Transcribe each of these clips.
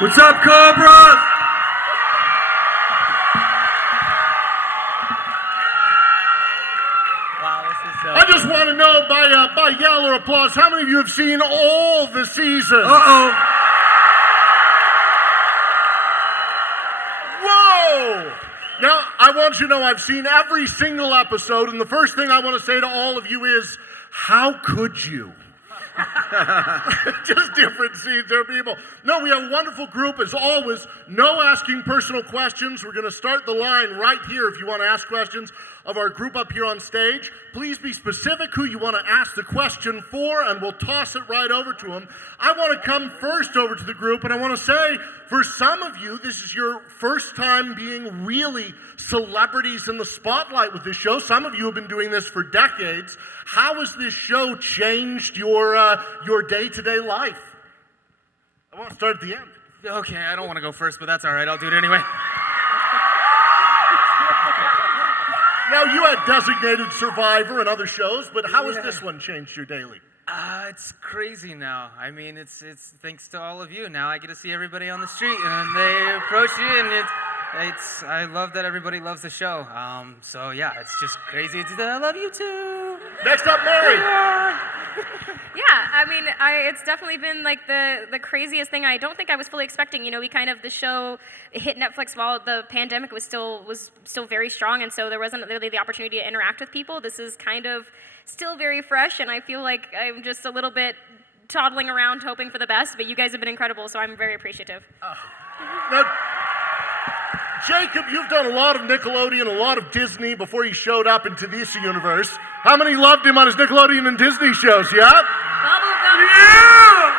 What's up, Cobra? I just want to know by yell or applause, how many of you have seen all the seasons? Uh-oh. Whoa! Now, I want you to know I've seen every single episode, and the first thing I want to say to all of you is, how could you? Just different scenes, there are people. No, we have a wonderful group as always. No asking personal questions. We're going to start the line right here if you want to ask questions of our group up here on stage. Please be specific who you want to ask the question for, and we'll toss it right over to them. I want to come first over to the group, and I want to say, for some of you, this is your first time being really celebrities in the spotlight with this show. Some of you have been doing this for decades. How has this show changed your day-to-day life? I want to start at the end. Okay, I don't want to go first, but that's all right. I'll do it anyway. Now, you had Designated Survivor and other shows, but how has this one changed your daily? It's crazy now. I mean, it's thanks to all of you. Now I get to see everybody on the street, and they approach you, and I love that everybody loves the show. So yeah, it's just crazy. I love you too. Next up, Mary. Yeah, I mean, it's definitely been like the craziest thing. I don't think I was fully expecting. You know, the show hit Netflix while the pandemic was still very strong, and so there wasn't really the opportunity to interact with people. This is kind of still very fresh, and I feel like I'm just a little bit toddling around hoping for the best, but you guys have been incredible, so I'm very appreciative. Now, Jacob, you've done a lot of Nickelodeon, a lot of Disney before you showed up into this universe. How many loved him on his Nickelodeon and Disney shows, yeah? Bubble gum. Yeah!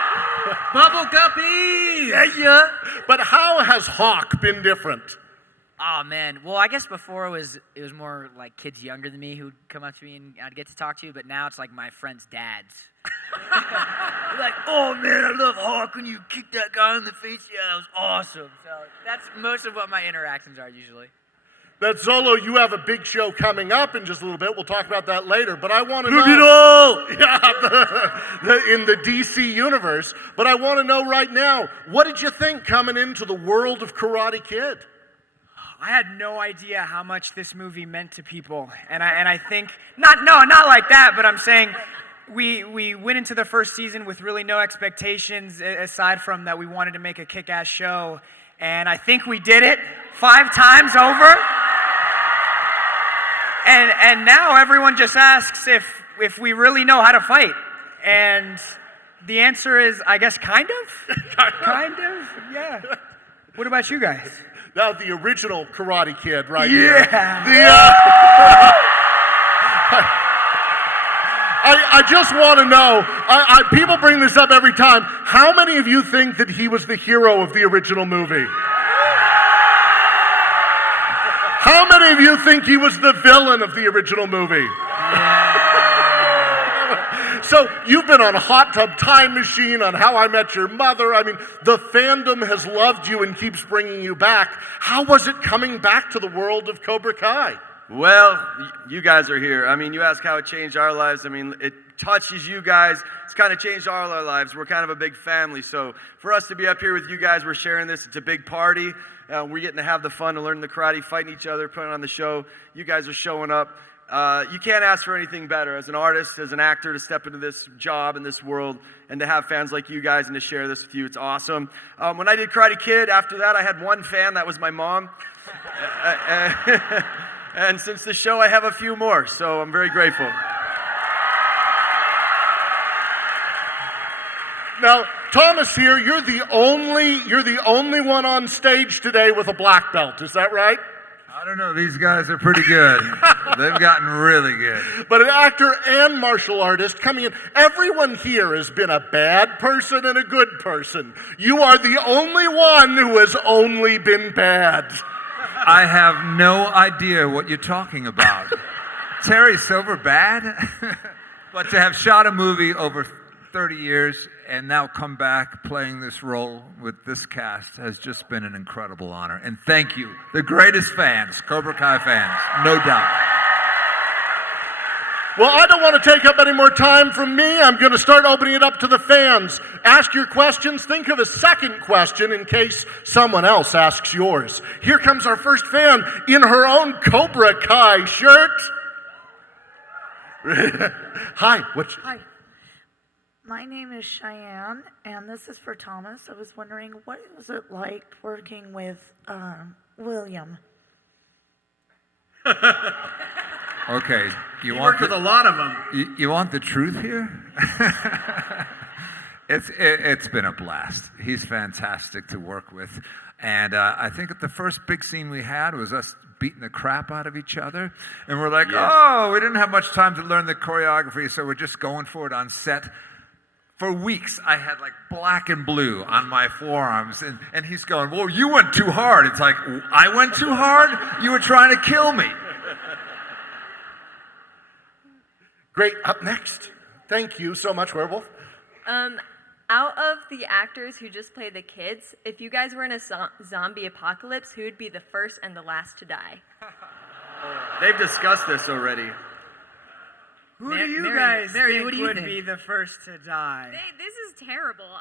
Bubble Guppy! Yeah. But how has Hawk been different? Oh man, well I guess before it was more like kids younger than me who'd come up to me and I'd get to talk to, but now it's like my friends' dads. They're like, oh man, I love Hawk when you kicked that guy in the face. Yeah, that was awesome. So that's most of what my interactions are usually. That Zolo, you have a big show coming up in just a little bit. We'll talk about that later. But I want to know. Look it all! Yeah, in the DC universe. But I want to know right now, what did you think coming into the world of Karate Kid? I had no idea how much this movie meant to people, and I think not like that, but I'm saying we went into the first season with really no expectations aside from that we wanted to make a kick-ass show, and I think we did it 5 times over. And now everyone just asks if we really know how to fight, and the answer is, I guess, kind of, yeah. What about you guys? Now, the original Karate Kid, right? Yeah. Here. I just want to know, people bring this up every time, how many of you think that he was the hero of the original movie? How many of you think he was the villain of the original movie? So you've been on Hot Tub Time Machine, on How I Met Your Mother. I mean, the fandom has loved you and keeps bringing you back. How was it coming back to the world of Cobra Kai? Well, you guys are here. I mean, you ask how it changed our lives. I mean, it touches you guys. It's kind of changed all our lives. We're kind of a big family. So for us to be up here with you guys, we're sharing this. It's a big party. We're getting to have the fun of learning the karate, fighting each other, putting on the show. You guys are showing up. You can't ask for anything better as an artist, as an actor, to step into this job in this world and to have fans like you guys and to share this with you. It's awesome. When I did Karate Kid, after that, I had one fan. That was my mom. And since the show, I have a few more, so I'm very grateful. Now, Thomas here, you're the only one on stage today with a black belt. Is that right? I don't know. These guys are pretty good. They've gotten really good. But an actor and martial artist coming in. Everyone here has been a bad person and a good person. You are the only one who has only been bad. I have no idea what you're talking about. Terry Silver bad? But to have shot a movie over 30 years and now come back playing this role with this cast has just been an incredible honor. And thank you, the greatest fans, Cobra Kai fans, no doubt. Well, I don't want to take up any more time from me. I'm going to start opening it up to the fans. Ask your questions. Think of a second question in case someone else asks yours. Here comes our first fan in her own Cobra Kai shirt. Hi. Hi. My name is Cheyenne, and this is for Thomas. I was wondering, what was it like working with William? Okay, you worked with a lot of them. You want the truth here? It's been a blast. He's fantastic to work with, and I think that the first big scene we had was us beating the crap out of each other, and we're like, oh, we didn't have much time to learn the choreography, so we're just going for it on set. For weeks, I had like black and blue on my forearms, and he's going, well, you went too hard. It's like, I went too hard? You were trying to kill me. Great. Up next. Thank you so much, Werewolf. Out of the actors who just play the kids, if you guys were in a zombie apocalypse, who would be the first and the last to die? They've discussed this already. Who do you Mary, guys Mary, think what do you would think? be the first to die? This is terrible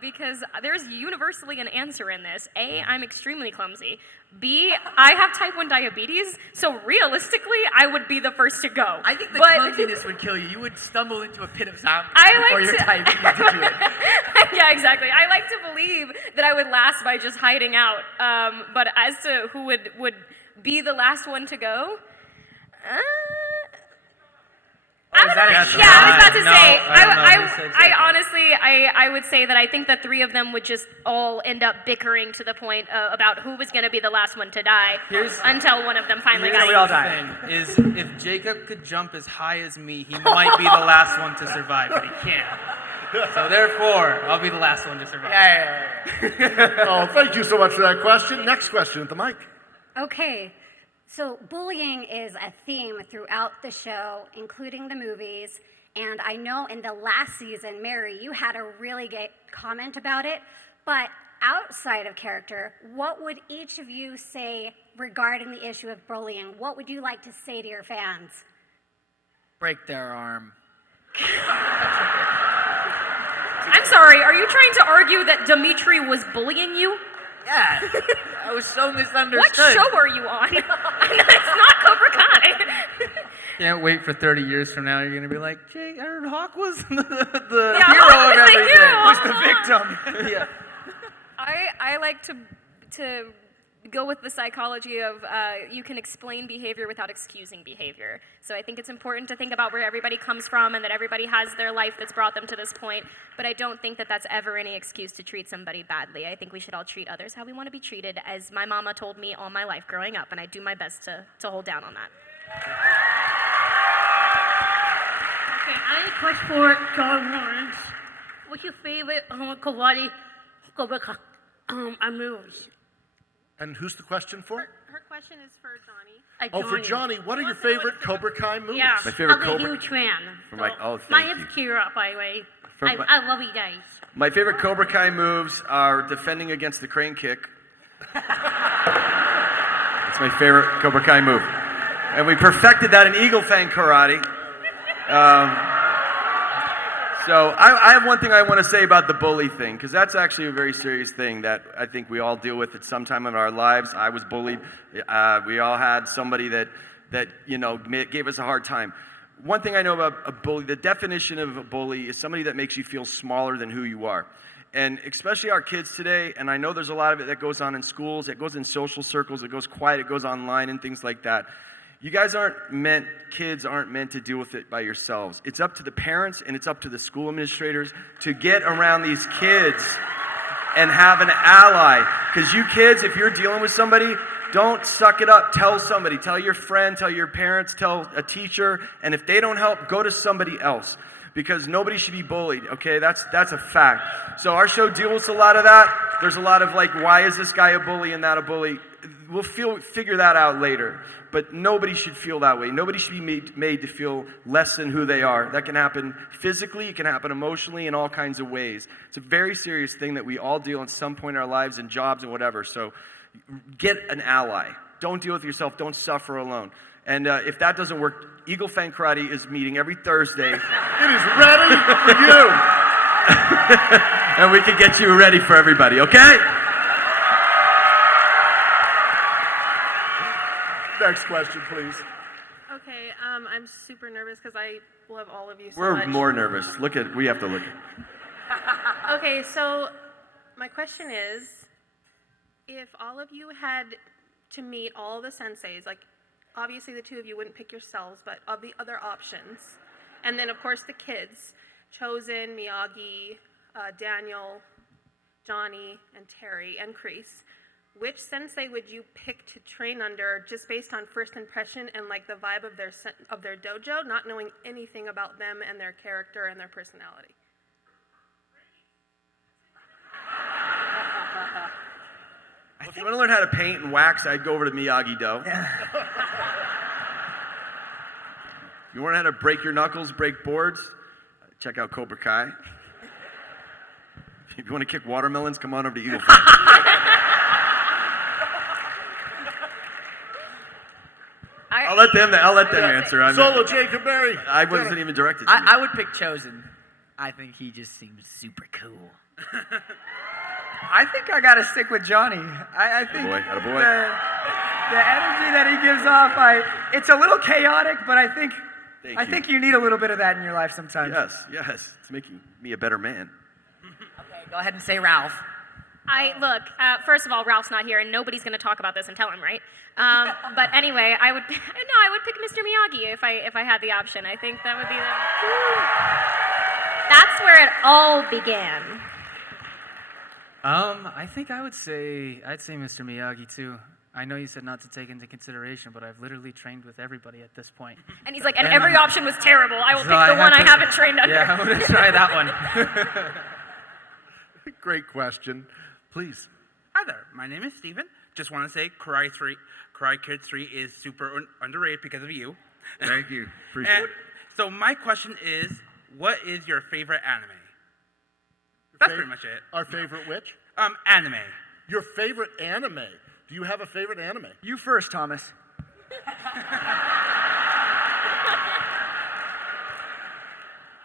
because there's universally an answer in this. A, I'm extremely clumsy. B, I have type 1 diabetes, so realistically, I would be the first to go. I think the But- clumsiness would kill you. You would stumble into a pit of zombies I before like your to- time to do it. Yeah, exactly. I like to believe that I would last by just hiding out. But as to who would be the last one to go, I was about to say. I honestly, I would say that I think the three of them would just all end up bickering to the point about who was going to be the last one to die until one of them finally got Here's the thing, is if Jacob could jump as high as me, he might be the last one to survive, but he can't. So therefore, I'll be the last one to survive. Oh, thank you so much for that question. Next question at the mic. Okay, so bullying is a theme throughout the show, including the movies. And I know in the last season, Mary, you had a really great comment about it. But outside of character, what would each of you say regarding the issue of bullying? What would you like to say to your fans? Break their arm. I'm sorry, are you trying to argue that Dimitri was bullying you? Yeah, I was so misunderstood. What show are you on? It's not Cobra Kai. Can't wait for 30 years from now. You're gonna be like, Jake, Aaron Hawk was the Yeah, hero Hawk of was the everything. hero. Was the victim. Yeah. I like to go with the psychology of you can explain behavior without excusing behavior. So I think it's important to think about where everybody comes from and that everybody has their life that's brought them to this point. But I don't think that that's ever any excuse to treat somebody badly. I think we should all treat others how we want to be treated, as my mama told me all my life growing up, and I do my best to hold down on that. Okay, I have a question for John Lawrence. What's your favorite karate Cobra Kai moves? And who's the question for? Her question is for Johnny. Oh, for Johnny. What are your favorite Cobra Kai moves? Yeah, My favorite I'm Cobra- a huge fan. Thank My you. name's Kira, by the way. For I love you guys. My favorite Cobra Kai moves are defending against the crane kick. It's my favorite Cobra Kai move. And we perfected that in Eagle Fang Karate. So I have one thing I want to say about the bully thing, because that's actually a very serious thing that I think we all deal with at some time in our lives. I was bullied. We all had somebody that gave us a hard time. One thing I know about a bully, the definition of a bully is somebody that makes you feel smaller than who you are. And especially our kids today, and I know there's a lot of it that goes on in schools, it goes in social circles, it goes quiet, it goes online and things like that. You guys kids aren't meant to deal with it by yourselves. It's up to the parents and it's up to the school administrators to get around these kids and have an ally. Because you kids, if you're dealing with somebody, don't suck it up. Tell somebody. Tell your friend, tell your parents, tell a teacher. And if they don't help, go to somebody else. Because nobody should be bullied, okay? That's a fact. So our show deals with a lot of that. There's a lot of like, why is this guy a bully and that a bully? We'll figure that out later. But nobody should feel that way. Nobody should be made to feel less than who they are. That can happen physically, it can happen emotionally, in all kinds of ways. It's a very serious thing that we all deal at some point in our lives, in jobs and whatever. So get an ally. Don't deal with yourself. Don't suffer alone. And if that doesn't work, Eagle Fang Karate is meeting every Thursday. It is ready for you. And we can get you ready for everybody, okay? Next question, please. Okay, I'm super nervous because I love all of you so We're much. more nervous. We have to look. Okay, so my question is, if all of you had to meet all the senseis, like obviously the two of you wouldn't pick yourselves, but of the other options, and then of course the kids, Chosen, Miyagi, Daniel, Johnny, and Terry, and Kreese, which sensei would you pick to train under just based on first impression and like the vibe of their dojo, not knowing anything about them and their character and their personality? If you want to learn how to paint and wax, I'd go over to Miyagi-Do. You want to know how to break your knuckles, break boards? Check out Cobra Kai. If you want to kick watermelons, come on over to Eagle Fang. I'll let them answer. Solo Jacob Berry. I wasn't even directed to I would pick Chosen. I think he just seems super cool. I think I gotta stick with Johnny. I think Attaboy. the energy that he gives off, it's a little chaotic, but I think you need a little bit of that in your life sometimes. Yes. It's making me a better man. Okay, go ahead and say Ralph. First of all, Ralph's not here, and nobody's going to talk about this and tell him, right? But anyway, I would pick Mr. Miyagi if I had the option. I think that would be that's where it all began. I think I'd say Mr. Miyagi too. I know you said not to take into consideration, but I've literally trained with everybody at this point. And he's like, and every option was terrible. I will pick the one I haven't trained under. Yeah, I'm gonna try that one. Great question. Please. Hi there. My name is Steven. Just want to say Karate Kid 3 is super underrated because of you. Thank you. Appreciate it. So my question is, what is your favorite anime? That's pretty much it. Our favorite which? Anime. Your favorite anime? Do you have a favorite anime? You first, Thomas.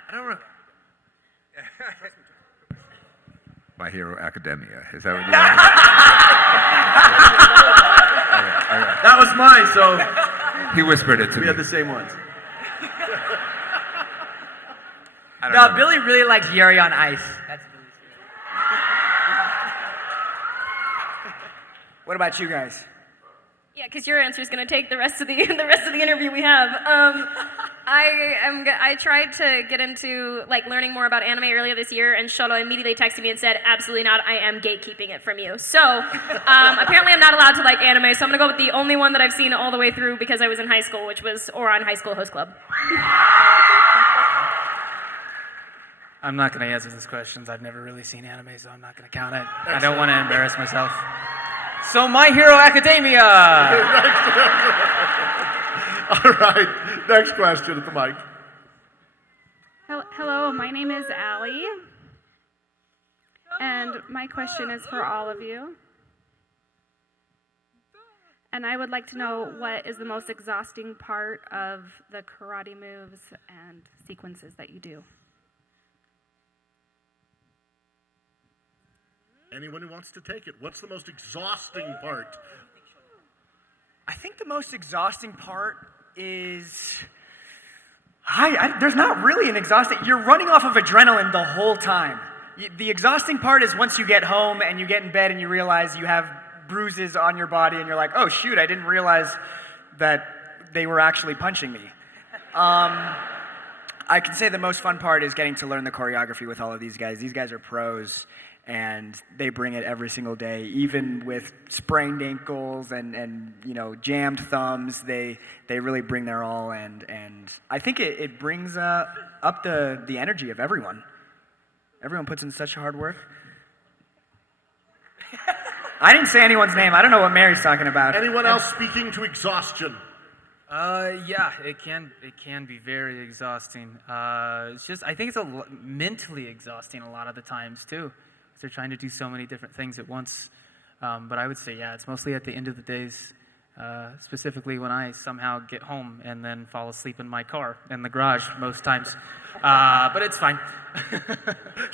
I don't know. My Hero Academia. Is that what you want? Okay. That was mine, so He whispered it to we me. had the same ones. I don't No, know. Billy really likes Yuri on Ice. That's Billy's favorite. What about you guys? Yeah, because your answer is going to take the rest of the interview we have. I tried to get into learning more about anime earlier this year, and Shoto immediately texted me and said, "Absolutely not. I am gatekeeping it from you." So apparently, I'm not allowed to like anime. So I'm going to go with the only one that I've seen all the way through because I was in high school, which was Ouran High School Host Club. I'm not going to answer these questions. I've never really seen anime, so I'm not going to count it. I don't want to embarrass myself. So, My Hero Academia! All right. Next question at the mic. Hello, my name is Allie. And my question is for all of you. And I would like to know what is the most exhausting part of the karate moves and sequences that you do. Anyone who wants to take it. What's the most exhausting part? I think the most exhausting part is... there's not really an exhausting... You're running off of adrenaline the whole time. The exhausting part is once you get home and you get in bed and you realize you have bruises on your body and you're like, oh shoot, I didn't realize that they were actually punching me. I can say the most fun part is getting to learn the choreography with all of these guys. These guys are pros, and they bring it every single day. Even with sprained ankles and jammed thumbs, they really bring their all, and I think it brings up the energy of everyone. Everyone puts in such hard work. I didn't say anyone's name. I don't know what Mary's talking about. Anyone else speaking to exhaustion? Yeah, it can be very exhausting. It's just, I think it's mentally exhausting a lot of the times too. They're trying to do so many different things at once. But I would say, yeah, it's mostly at the end of the days. specifically when I somehow get home and then fall asleep in my car in the garage most times. But it's fine.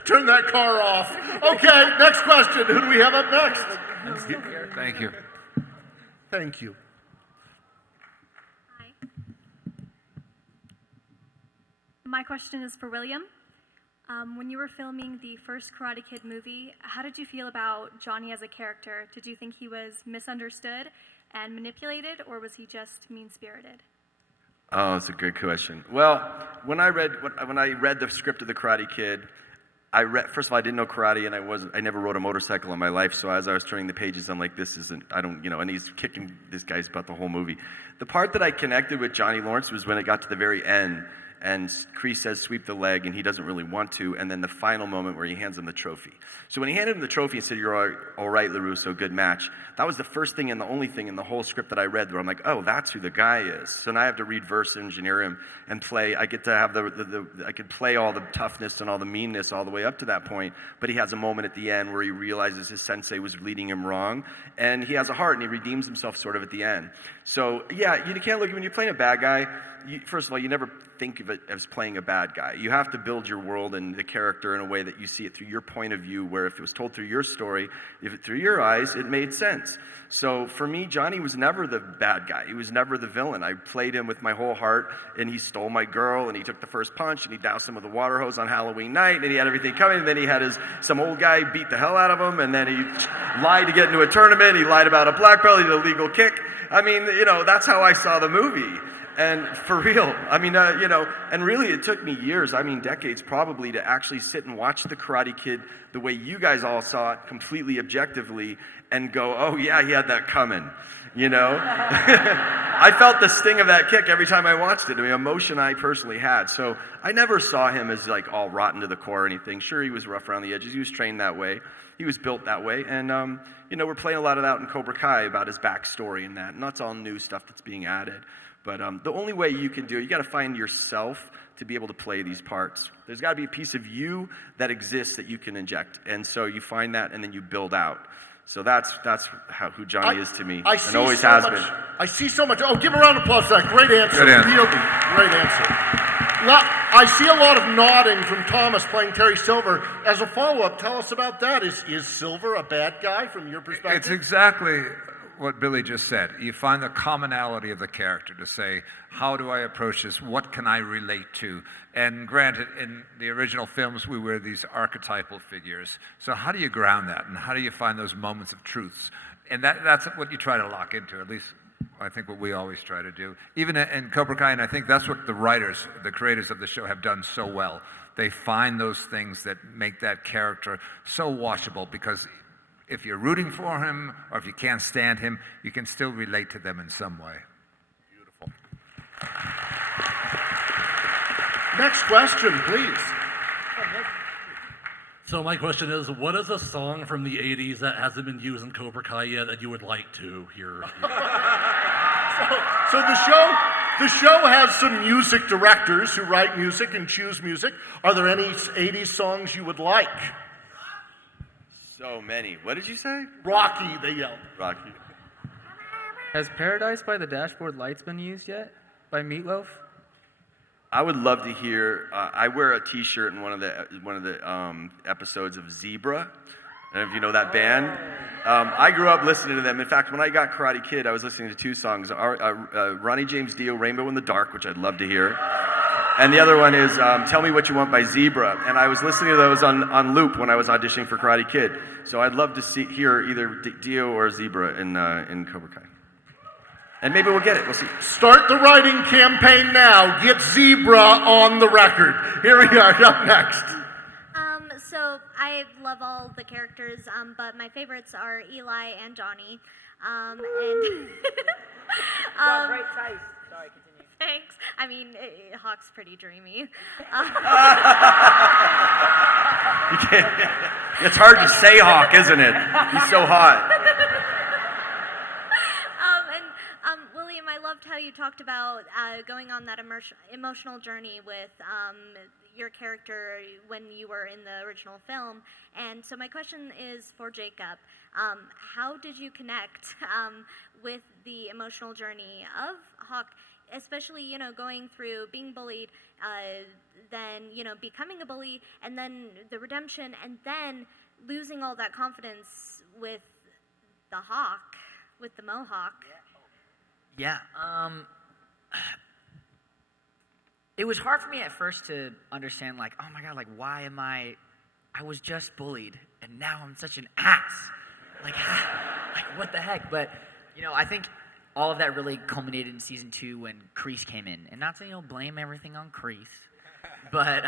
Turn that car off. Okay, next question. Who do we have up next? Thank you. Thank you. My question is for William. When you were filming the first Karate Kid movie, how did you feel about Johnny as a character? Did you think he was misunderstood and manipulated, or was he just mean-spirited? Oh, that's a good question. Well, when I read the script of the Karate Kid, first of all, I didn't know karate, and I never rode a motorcycle in my life. So as I was turning the pages, I'm like, and he's kicking this guy's butt the whole movie. The part that I connected with Johnny Lawrence was when it got to the very end, and Kreese says, sweep the leg, and he doesn't really want to, and then the final moment where he hands him the trophy. So when he handed him the trophy and said, you're all right, LaRusso, good match, that was the first thing and the only thing in the whole script that I read where I'm like, oh, that's who the guy is. So now I have to reverse engineer him and play. I get to have I could play all the toughness and all the meanness all the way up to that point, but he has a moment at the end where he realizes his sensei was leading him wrong, and he has a heart, and he redeems himself sort of at the end. So yeah, you can't look, when you're playing a bad guy, first of all, you never think of it as playing a bad guy. You have to build your world and the character in a way that you see it through your point of view, where if it was told through your story, if it through your eyes, it made sense. So for me, Johnny was never the bad guy. He was never the villain. I played him with my whole heart, and he stole my girl, and he took the first punch, and he doused him with a water hose on Halloween night, and he had everything coming, and then he had some old guy beat the hell out of him, and then he lied to get into a tournament, he lied about a black belt, he did a legal kick. I mean, that's how I saw the movie. And for real, I mean, and really it took me years, decades probably, to actually sit and watch The Karate Kid the way you guys all saw it, completely objectively, and go, oh yeah, he had that coming, I felt the sting of that kick every time I watched it, emotion I personally had. So I never saw him as like all rotten to the core or anything. Sure, he was rough around the edges, he was trained that way, he was built that way, and we're playing a lot of that in Cobra Kai about his backstory and that, and that's all new stuff that's being added. But the only way you can do it, you got to find yourself to be able to play these parts. There's got to be a piece of you that exists that you can inject, and so you find that, and then you build out. So that's who Johnny is to me, and always has been. I see so much. Oh, give a round of applause for that. Great answer. Good answer. Really great answer. I see a lot of nodding from Thomas playing Terry Silver. As a follow-up, tell us about that. Is Silver a bad guy from your perspective? It's exactly what Billy just said. You find the commonality of the character to say, how do I approach this? What can I relate to? And granted, in the original films, we were these archetypal figures. So how do you ground that? And how do you find those moments of truths? And that's what you try to lock into, at least I think what we always try to do. Even in Cobra Kai, and I think that's what the writers, the creators of the show have done so well. They find those things that make that character so watchable, because if you're rooting for him or if you can't stand him, you can still relate to them in some way. Beautiful. Next question, please. So my question is, what is a song from the 80s that hasn't been used in Cobra Kai yet that you would like to hear? So the show has some music directors who write music and choose music. Are there any 80s songs you would like? So many. What did you say? Rocky, they yelled. Rocky. Has Paradise by the Dashboard Lights been used yet? By Meatloaf? I would love to hear. I wear a T-shirt in one of the episodes of Zebra. I don't know if you know that band. I grew up listening to them. In fact, when I got Karate Kid, I was listening to two songs: Ronnie James Dio, "Rainbow in the Dark," which I'd love to hear, and the other one is "Tell Me What You Want" by Zebra. And I was listening to those on loop when I was auditioning for Karate Kid. So I'd love to hear either Dio or Zebra in Cobra Kai. And maybe we'll get it. We'll see. Start the writing campaign now. Get Zebra on the record. Here we are. Up next. So I love all the characters, but my favorites are Eli and Johnny. Great taste. Sorry, continue. Thanks. I mean, Hawk's pretty dreamy. It's hard to say Hawk, isn't it? He's so hot. William, I loved how you talked talked about going on that emotional journey with your character when you were in the original film. And so my question is for Jacob. How did you connect with the emotional journey of Hawk, especially, you know, going through being bullied, then, you know, becoming a bully, and then the redemption, and then losing all that confidence with the Hawk, with the Mohawk? Yeah. It was hard for me at first to understand, like, oh my God, like, why am I was just bullied, and now I'm such an ass. Like, what the heck? But, you know, I think all of that really culminated in season 2 when Kreese came in. And not to, you know, blame everything on Kreese, but,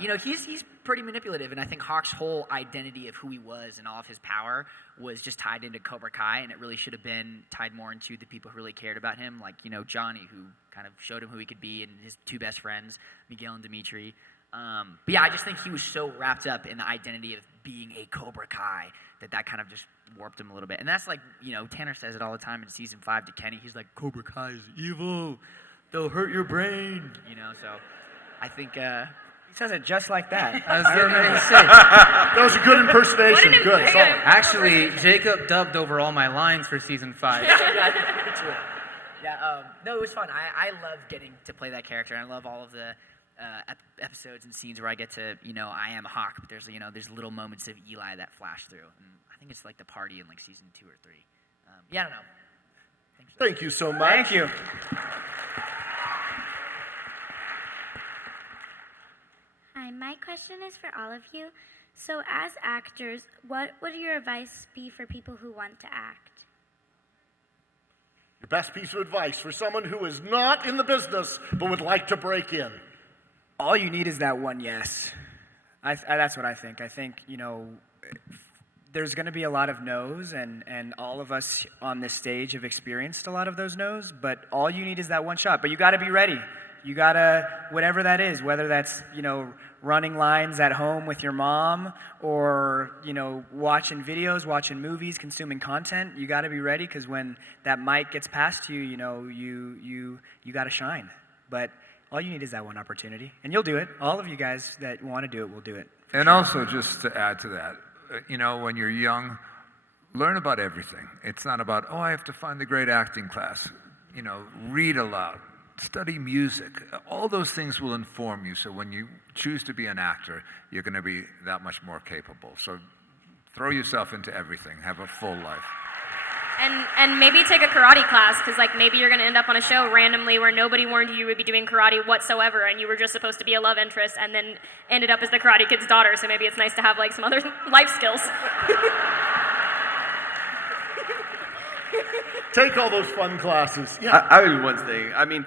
you know, he's pretty manipulative. And I think Hawk's whole identity of who he was and all of his power was just tied into Cobra Kai, and it really should have been tied more into the people who really cared about him, like, you know, Johnny, who kind of showed him who he could be, and his 2 best friends, Miguel and Dimitri. But yeah, I just think he was so wrapped up in the identity of being a Cobra Kai that kind of just warped him a little bit. And that's like, you know, Tanner says it all the time in season 5 to Kenny. He's like, Cobra Kai is evil. They'll hurt your brain. You know, so I think... He says it just like that. I was getting ready to say. That was a good impersonation. Good, solid. Actually, Jacob dubbed over all my lines for season 5. No, it was fun. I love getting to play that character. I love all of the episodes and scenes where I get to, you know, I am Hawk, but there's, you know, there's little moments of Eli that flash through. And I think it's like the party in like season 2 or 3. Yeah, I don't know. Thank you so much. Thank you. Hi, my question is for all of you. So as actors, what would your advice be for people who want to act? Your best piece of advice for someone who is not in the business but would like to break in. All you need is that one yes. That's what I think. I think, you know, there's going to be a lot of no's, and all of us on this stage have experienced a lot of those no's, but all you need is that one shot. But you got to be ready. You got to, whatever that is, whether that's, you know, running lines at home with your mom or, you know, watching videos, watching movies, consuming content, you got to be ready, because when that mic gets past you, you know, you got to shine. But all you need is that one opportunity, and you'll do it. All of you guys that want to do it will do it. And also, just to add to that, you know, when you're young, learn about everything. It's not about, oh, I have to find the great acting class. You know, read a lot. Study music. All those things will inform you. So when you choose to be an actor, you're going to be that much more capable. So throw yourself into everything. Have a full life. And maybe take a karate class, because like maybe you're going to end up on a show randomly where nobody warned you would be doing karate whatsoever, and you were just supposed to be a love interest, and then ended up as the Karate Kid's daughter. So maybe it's nice to have like some other life skills. Take all those fun classes. Yeah. I would one thing. I mean,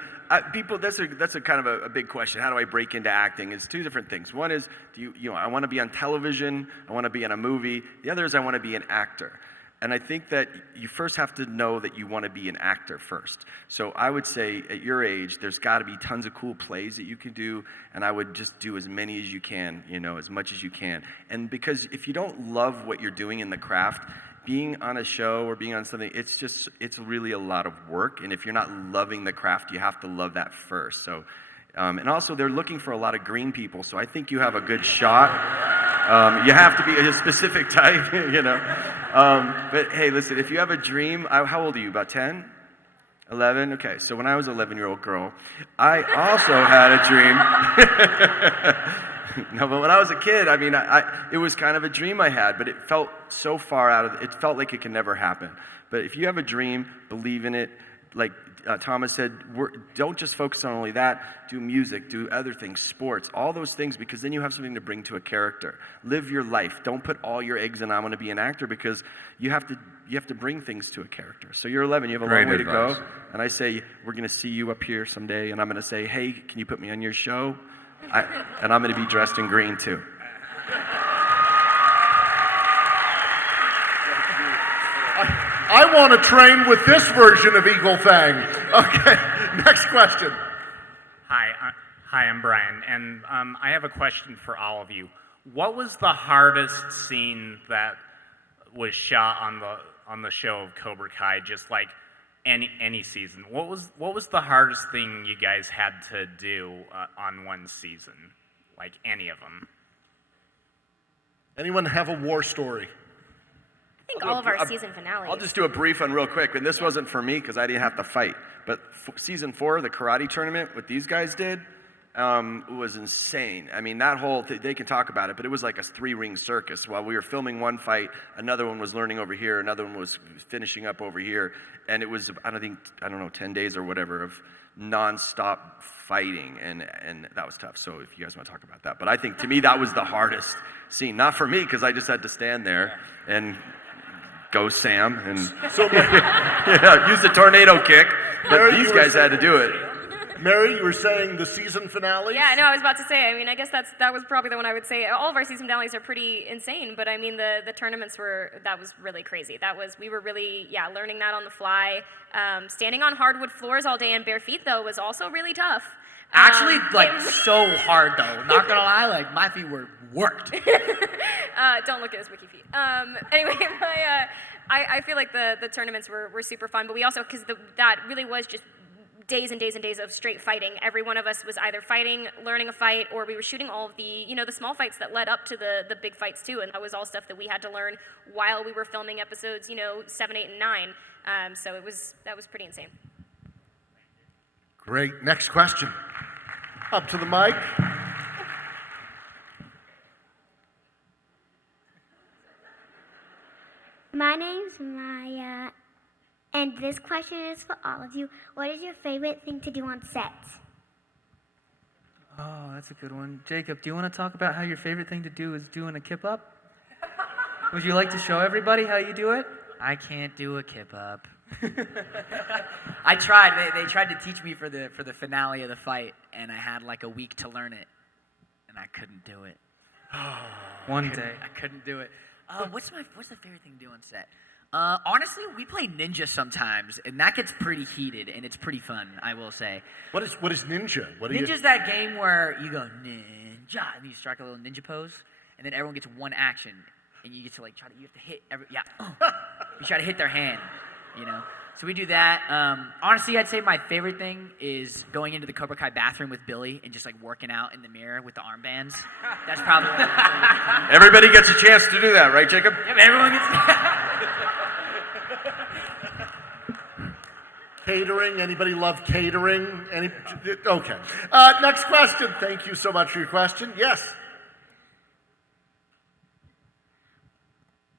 people. That's a kind of a big question. How do I break into acting? It's 2 different things. One is, you know, I want to be on television. I want to be in a movie. The other is I want to be an actor. And I think that you first have to know that you want to be an actor first. So I would say at your age, there's got to be tons of cool plays that you can do, and I would just do as many as you can, you know, as much as you can. And because if you don't love what you're doing in the craft, being on a show or being on something, it's really a lot of work. And if you're not loving the craft, you have to love that first. So, and also they're looking for a lot of green people, so I think you have a good shot. You have to be a specific type, you know. But hey, listen, if you have a dream, how old are you, about 10? 11? Okay, so when I was an 11-year-old girl, I also had a dream. No, but when I was a kid, I mean, it was kind of a dream I had, but it felt so far out of it felt like it could never happen. But if you have a dream, believe in it. Like Thomas said, don't just focus on only that. Do music, do other things, sports, all those things, because then you have something to bring to a character. Live your life. Don't put all your eggs in I want to be an actor, because you have to bring things to a character. So you're 11, you have a long way to go. And I say, we're going to see you up here someday, and I'm going to say, hey, can you put me on your show? And I'm going to be dressed in green too. I want to train with this version of Eagle Fang. Okay, next question. Hi, I'm Brian, and I have a question for all of you. What was the hardest scene that was shot on the show of Cobra Kai? Just like any season. What was the hardest thing you guys had to do on one season? Like any of them? Anyone have a war story? I think all of our season finales. I'll just do a brief one real quick. And this wasn't for me because I didn't have to fight. But season 4, the karate tournament, what these guys did was insane. I mean, that whole they can talk about it, but it was like a 3-ring circus. While we were filming one fight, another one was learning over here, another one was finishing up over here, and it was I don't know 10 days or whatever of non-stop fighting, and that was tough. So if you guys want to talk about that, but I think to me that was the hardest scene. Not for me because I just had to stand there and go Sam and use the tornado kick. But Mary, these guys had to do it. Mary, you were saying the season finale? Yeah, no, I was about to say. I mean, I guess that was probably the one I would say. All of our season finales are pretty insane, but I mean, the tournaments that was really crazy. We were really learning that on the fly. Standing on hardwood floors all day in bare feet though was also really tough. Actually, so hard though. Not gonna lie, like my feet were worked. Don't look at his wiki feet. Anyway, I feel like the tournaments were super fun, but we also because that really was just days and days and days of straight fighting. Every one of us was either fighting, learning a fight, or we were shooting all of the the small fights that led up to the big fights too, and that was all stuff that we had to learn while we were filming episodes 7, 8, and 9. So that was pretty insane. Great. Next question. Up to the mic. My name's Maya, and this question is for all of you. What is your favorite thing to do on set? Oh, that's a good one. Jacob, do you want to talk about how your favorite thing to do is doing a kip up? Would you like to show everybody how you do it? I can't do a kip up. I tried. They tried to teach me for the finale of the fight, and I had like a week to learn it, and I couldn't do it. One day. I couldn't do it. What's the favorite thing to do on set? Honestly, we play ninja sometimes, and that gets pretty heated, and it's pretty fun, I will say. What is ninja? Ninja's that game where you go ninja, and you strike a little ninja pose, and then everyone gets one action, and you get to you have to hit you try to hit their hand, So we do that. Honestly, I'd say my favorite thing is going into the Cobra Kai bathroom with Billy and just working out in the mirror with the armbands. That's probably Everybody gets a chance to do that, right, Jacob? Yep, everyone gets. Catering. Anybody love catering? Okay. Next question. Thank you so much for your question. Yes.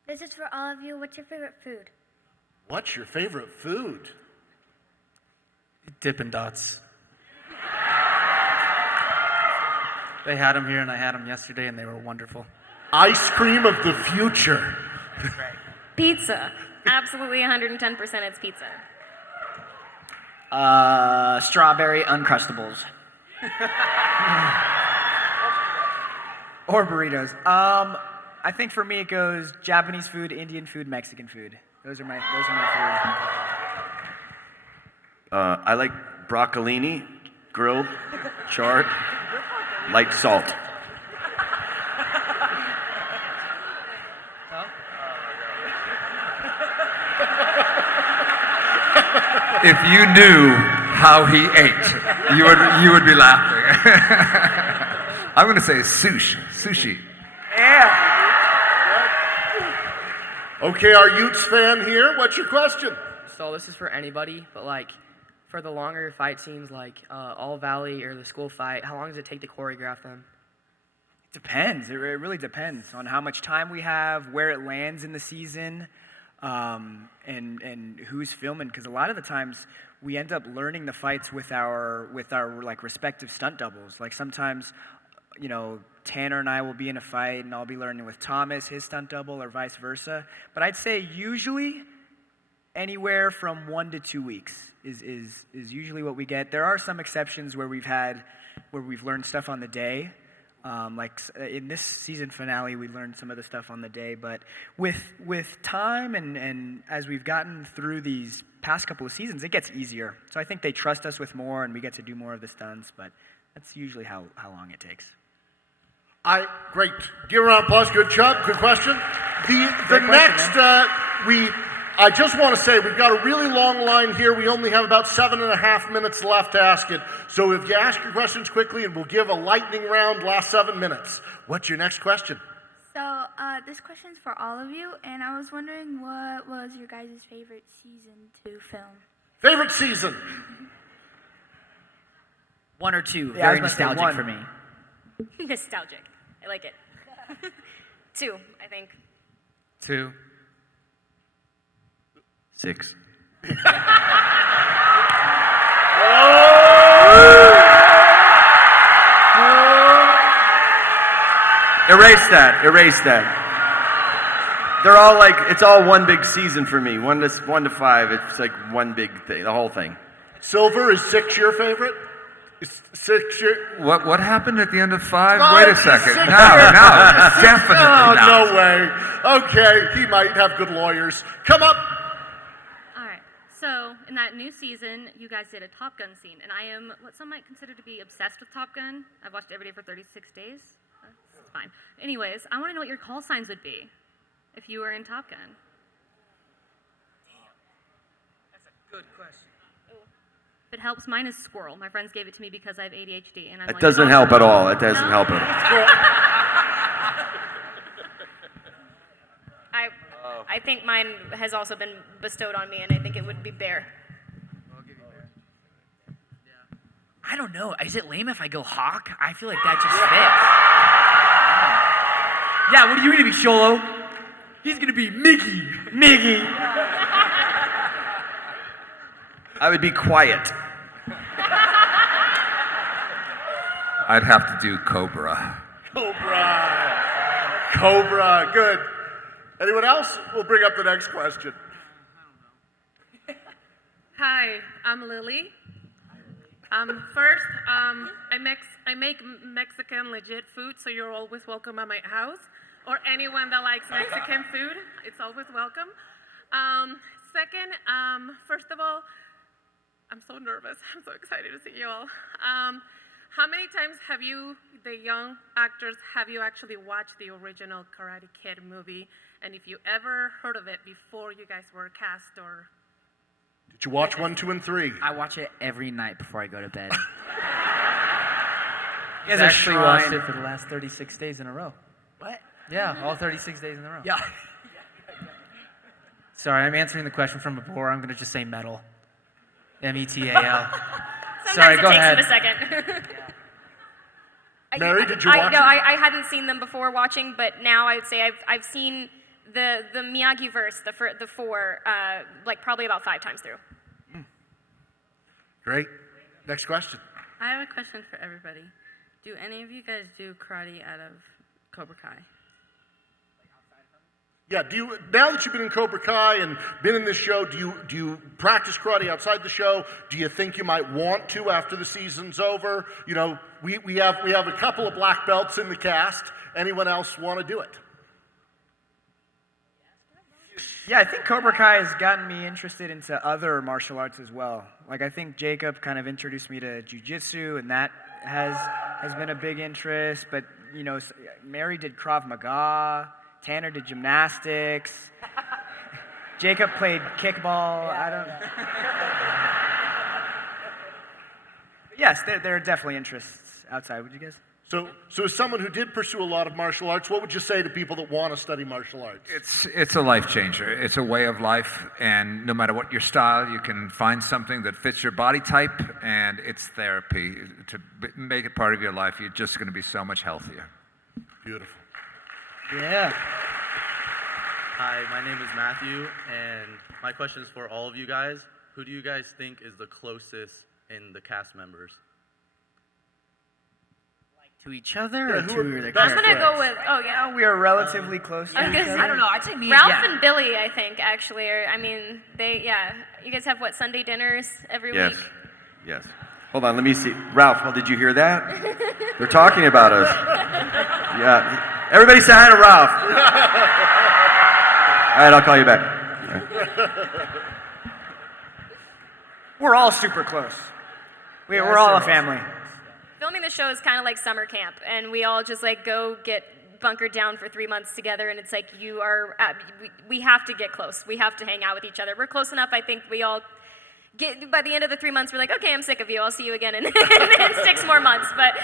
This is for all of you. What's your favorite food? What's your favorite food? Dippin' Dots. They had them here, and I had them yesterday, and they were wonderful. Ice cream of the future. Pizza. Absolutely 110% it's pizza. Strawberry Uncrustables. Or burritos. I think for me it goes Japanese food, Indian food, Mexican food. Those are my three. I like broccolini, grilled, charred, light salt. If you knew how he ate, you would be laughing. I'm going to say sushi. Yeah. Okay, our Utes fan here. What's your question? So this is for anybody, but for the longer fight scenes, All Valley or the school fight, how long does it take to choreograph them? It depends. It really depends on how much time we have, where it lands in the season, and who's filming. Because a lot of the times we end up learning the fights with our respective stunt doubles. Like sometimes, Tanner and I will be in a fight, and I'll be learning with Thomas, his stunt double, or vice versa. But I'd say usually anywhere from 1 to 2 weeks is usually what we get. There are some exceptions where we've learned stuff on the day. Like in this season finale, we learned some of the stuff on the day. But with time and as we've gotten through these past couple of seasons, it gets easier. So I think they trust us with more, and we get to do more of the stunts. But that's usually how long it takes. Great. Give a round of applause. Good job. Good question. The next, we I just want to say we've got a really long line here. We only have about 7.5 minutes left to ask it. So if you ask your questions quickly, and we'll give a lightning round last 7 minutes. What's your next question? So, this question's for all of you, and I was wondering what was your guys' favorite season to film? Favorite season? 1 or 2. Yeah, I Very was about to say nostalgic one. for me. Nostalgic. I like it. 2, I think. 2. 6. Erase that. They're all like, it's all one big season for me. 1 to 5, it's like one big thing, the whole thing. Silver, is 6 your favorite? Is 6 your... What happened at the end of 5? No, Wait a it's second. 6. No, definitely Oh, not. no way. Okay, he might have good lawyers. Come up. All right. So in that new season, you guys did a Top Gun scene, and I am what some might consider to be obsessed with Top Gun. I've watched it every day for 36 days. It's fine. Anyways, I want to know what your call signs would be if you were in Top Gun. That's a good question. If it helps, mine is squirrel. My friends gave it to me because I have ADHD, and I'm That like, doesn't "Oh, help at all. no." That doesn't help at all. I think mine has also been bestowed on me, and I think it would be bear. I don't know. Is it lame if I go hawk? I feel like that just fits. Yeah, what are you going to be, Sholo? He's going to be Mickey. Mickey. I would be quiet. I'd have to do Cobra. Cobra, good. Anyone else? We'll bring up the next question. Hi, I'm Lily. First, I make Mexican legit food, so you're always welcome at my house. Or anyone that likes Mexican food, it's always welcome. Second, first of all, I'm so nervous. I'm so excited to see you all. How many times have you, the young actors, have you actually watched the original Karate Kid movie? And if you ever heard of it before you guys were cast or... Did you watch 1, 2, and 3? I watch it every night before I go to bed. He's actually watched it for the last 36 days in a row. What? Yeah, all 36 days in a row. Yeah. Sorry, I'm answering the question from before. I'm going to just say metal. M-E-T-A-L. Sometimes Sorry, go it takes ahead. him a second. Mary, did you watch No, it? I hadn't seen them before watching, but now I would say I've seen the Miyagi verse, the 4, like probably about 5 times through. Great. Next question. I have a question for everybody. Do any of you guys do karate out of Cobra Kai? Yeah, now that you've been in Cobra Kai and been in this show, do you practice karate outside the show? Do you think you might want to after the season's over? You know, we have a couple of black belts in the cast. Anyone else want to do it? Yeah, I think Cobra Kai has gotten me interested into other martial arts as well. Like, I think Jacob kind of introduced me to jiu-jitsu, and that has been a big interest. But, you know, Mary did Krav Maga, Tanner did gymnastics, Jacob played kickball. I don't... Yes, there are definitely interests outside. Would you guys? So as someone who did pursue a lot of martial arts, what would you say to people that want to study martial arts? It's a life changer. It's a way of life, and no matter what your style, you can find something that fits your body type, and it's therapy. To make it part of your life, you're just going to be so much healthier. Beautiful. Yeah. Hi, my name is Matthew, and my question is for all of you guys. Who do you guys think is the closest in the cast members? To each other or to the I'm gonna go with. Oh yeah. We are relatively close to I was each gonna other. say- I don't know. I'd say me. Ralph yeah. and Billy, I think, actually, are. I mean, you guys have what, Sunday dinners every Yes. week? Yes. Hold on, let me see. Ralph, did you hear that? They're talking about us. Yeah. Everybody say hi to Ralph. All right, I'll call you back. We're all super close. We're all a family. Filming the show is kind of like summer camp, and we all just like go get bunkered down for 3 months together, and it's like you are. We have to get close. We have to hang out with each other. We're close enough. I think we all get by the end of the 3 months. We're like, okay, I'm sick of you. I'll see you again in 6 more months. But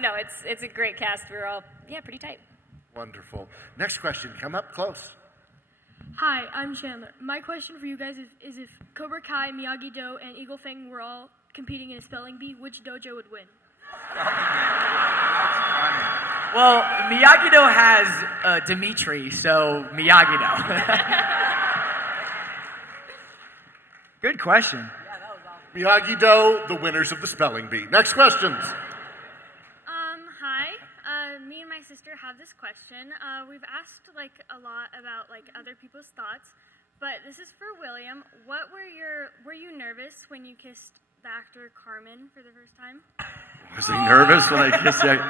no, it's a great cast. We're all pretty tight. Wonderful. Next question. Come up close. Hi, I'm Chandler. My question for you guys is if Cobra Kai, Miyagi-Do, and Eagle Fang were all competing in a spelling bee, which dojo would win? Well, Miyagi-Do has Dimitri, so Miyagi-Do. Good question. Miyagi-Do, the winners of the spelling bee. Next questions. Hi. Me and my sister have this question. We've asked a lot about other people's thoughts, but this is for William. Were you nervous when you kissed the actor Carmen for the first time? Was he nervous when I kissed that?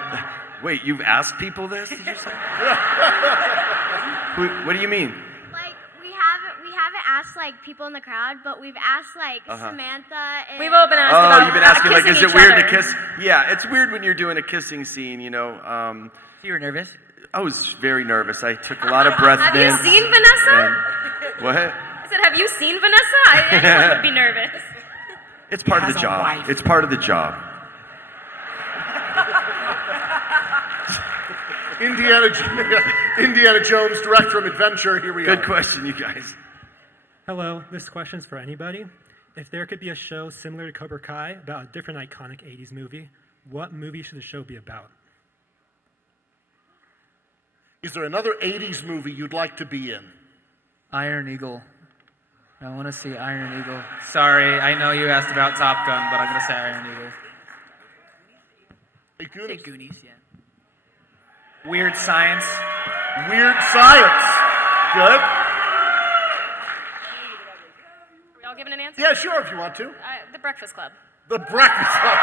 Wait, you've asked people this? Did you say? What do you mean? We haven't asked people in the crowd, but we've asked Samantha. And We've all been asked about you've been asking kissing is it each weird other. to kiss? Yeah, it's weird when you're doing a kissing scene, So you were nervous? I was very nervous. I took a lot of breath Have you mints. seen Vanessa? What? I said, have you seen Vanessa? I would be nervous. It's part of the job. It's part of the job. Indiana Jones, Director of Adventure. Here we are. Good question, you guys. Hello, this question's for anybody. If there could be a show similar to Cobra Kai about a different iconic 80s movie, what movie should the show be about? Is there another 80s movie you'd like to be in? Iron Eagle. I want to see Iron Eagle. Sorry, I know you asked about Top Gun, but I'm going to say Iron Eagle. Hey, Goonies. Goonies, yeah. Weird Science. Weird Science. Good. Are we all giving an answer? Yeah, sure, if you want to. The Breakfast Club. The Breakfast Club.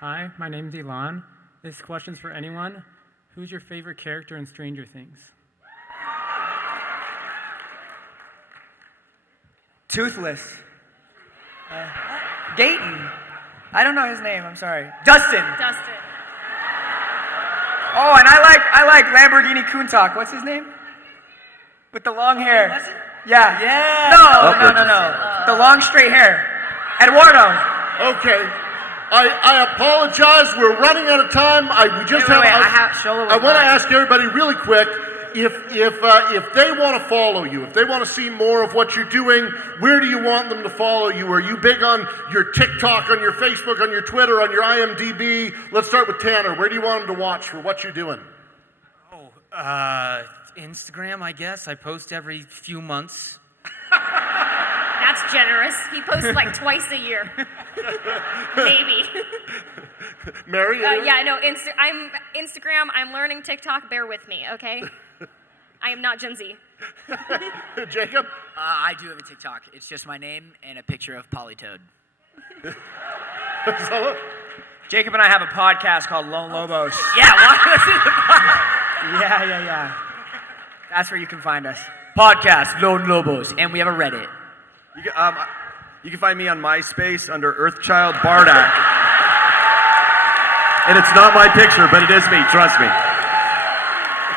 Hi, my name's Elon. This question's for anyone. Who's your favorite character in Stranger Things? Toothless. Dayton. I don't know his name. I'm sorry. Dustin. Oh, and I like Lamborghini Countach. What's his name? With the long hair. Yeah. Yeah. No. The long straight hair. Eduardo. Okay. I apologize. We're running out of time. I want to ask everybody really quick if they want to follow you, if they want to see more of what you're doing, where do you want them to follow you? Are you big on your TikTok, on your Facebook, on your Twitter, on your IMDb? Let's start with Tanner. Where do you want them to watch for what you're doing? Instagram, I guess. I post every few months. That's generous. He posts twice a year. Maybe. Mary? Yeah, no, I'm Instagram. I'm learning TikTok. Bear with me, okay? I am not Gen Z. Jacob? I do have a TikTok. It's just my name and a picture of Polytoad. Jacob and I have a podcast called Lone Lobos. Yeah. That's where you can find us. Podcast Lone Lobos, and we have a Reddit. You can find me on MySpace under Earthchild Bardak. And it's not my picture, but it is me, trust me.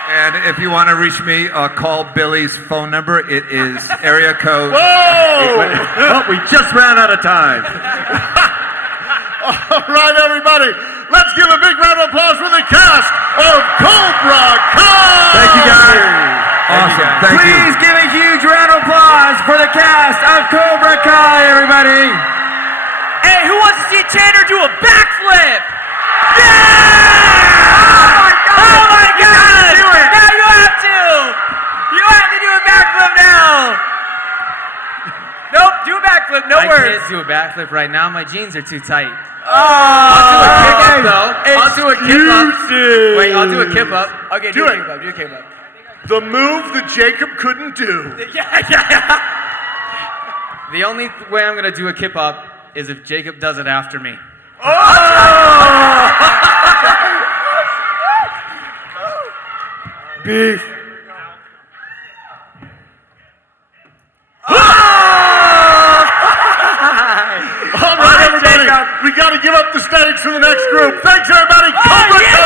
And if you want to reach me, call Billy's phone number. It is area code. Oh, we just ran out of time. All right, everybody. Let's give a big round of applause for the cast of Cobra Kai. Thank you, guys. Awesome. Thank you. Please give a huge round of applause for the cast of Cobra Kai, everybody. Hey, who wants to see Tanner do a backflip? Oh my God! Do it. Now you have to! You have to do a backflip now! Nope, do a backflip, no I words. can't do a backflip right now. My jeans are too tight. Oh, I'll do a kick up, though. I'll do a kick up. Wait, I'll do a kick up. Okay, Do do it. a kick up. The move that Jacob couldn't do. The only way I'm going to do a kip up is if Jacob does it after me. Beef. All right, everybody. We got to give up the stage Thanks for the next group. Thanks, everybody. Cobra Kai!